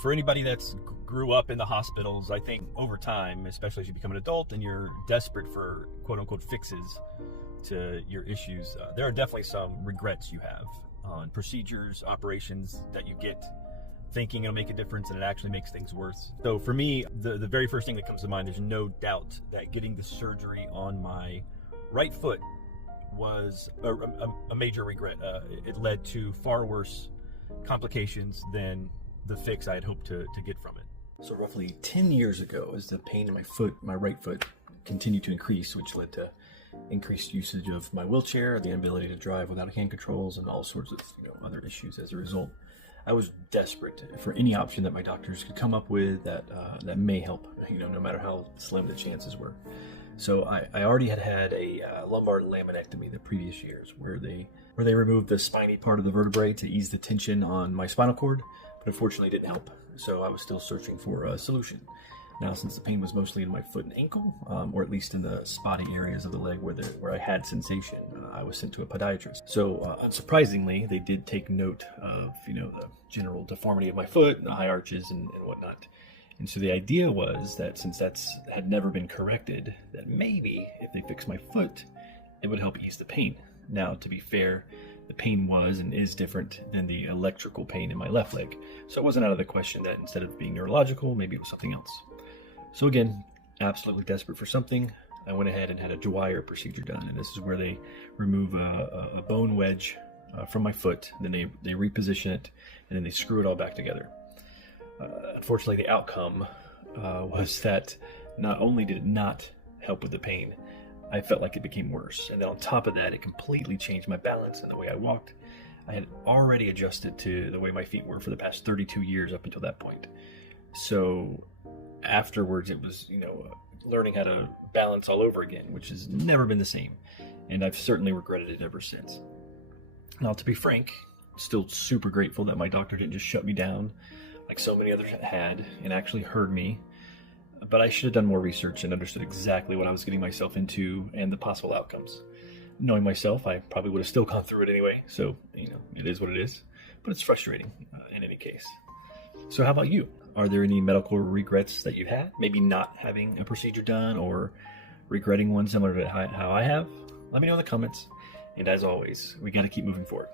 For anybody that's grew up in the hospitals, I think over time, especially as you become an adult and you're desperate for quote unquote fixes to your issues, there are definitely some regrets you have on procedures, operations that you get thinking it'll make a difference, and it actually makes things worse. So for me, the very first thing that comes to mind, there's no doubt that getting the surgery on my right foot was a major regret. It led to far worse complications than the fix I had hoped to get from it. So roughly 10 years ago, as the pain in my right foot, continued to increase, which led to increased usage of my wheelchair, the inability to drive without hand controls, and all sorts of other issues as a result. I was desperate for any option that my doctors could come up with that may help, no matter how slim the chances were. So I already had a lumbar laminectomy the previous years, where they removed the spiny part of the vertebrae to ease the tension on my spinal cord, but unfortunately it didn't help. So I was still searching for a solution. Now, since the pain was mostly in my foot and ankle, or at least in the spotty areas of the leg where I had sensation, I was sent to a podiatrist. So, unsurprisingly, they did take note of, the general deformity of my foot, and the high arches and whatnot. And so the idea was that since that's had never been corrected, that maybe if they fixed my foot, it would help ease the pain. Now, to be fair, the pain was and is different than the electrical pain in my left leg. So it wasn't out of the question that instead of being neurological, maybe it was something else. So again, absolutely desperate for something, I went ahead and had a Dwyer procedure done. And this is where they remove a bone wedge from my foot, then they reposition it, and then they screw it all back together. Unfortunately, the outcome was that not only did it not help with the pain, I felt like it became worse. And then on top of that, it completely changed my balance and the way I walked. I had already adjusted to the way my feet were for the past 32 years up until that point. So afterwards, it was, learning how to balance all over again, which has never been the same. And I've certainly regretted it ever since. Now, to be frank, I'm still super grateful that my doctor didn't just shut me down like so many others had and actually heard me. But I should have done more research and understood exactly what I was getting myself into and the possible outcomes. Knowing myself, I probably would have still gone through it anyway. So, it is what it is. But it's frustrating in any case. So how about you? Are there any medical regrets that you've had? Maybe not having a procedure done or regretting one similar to how I have? Let me know in the comments. And as always, we got to keep moving forward.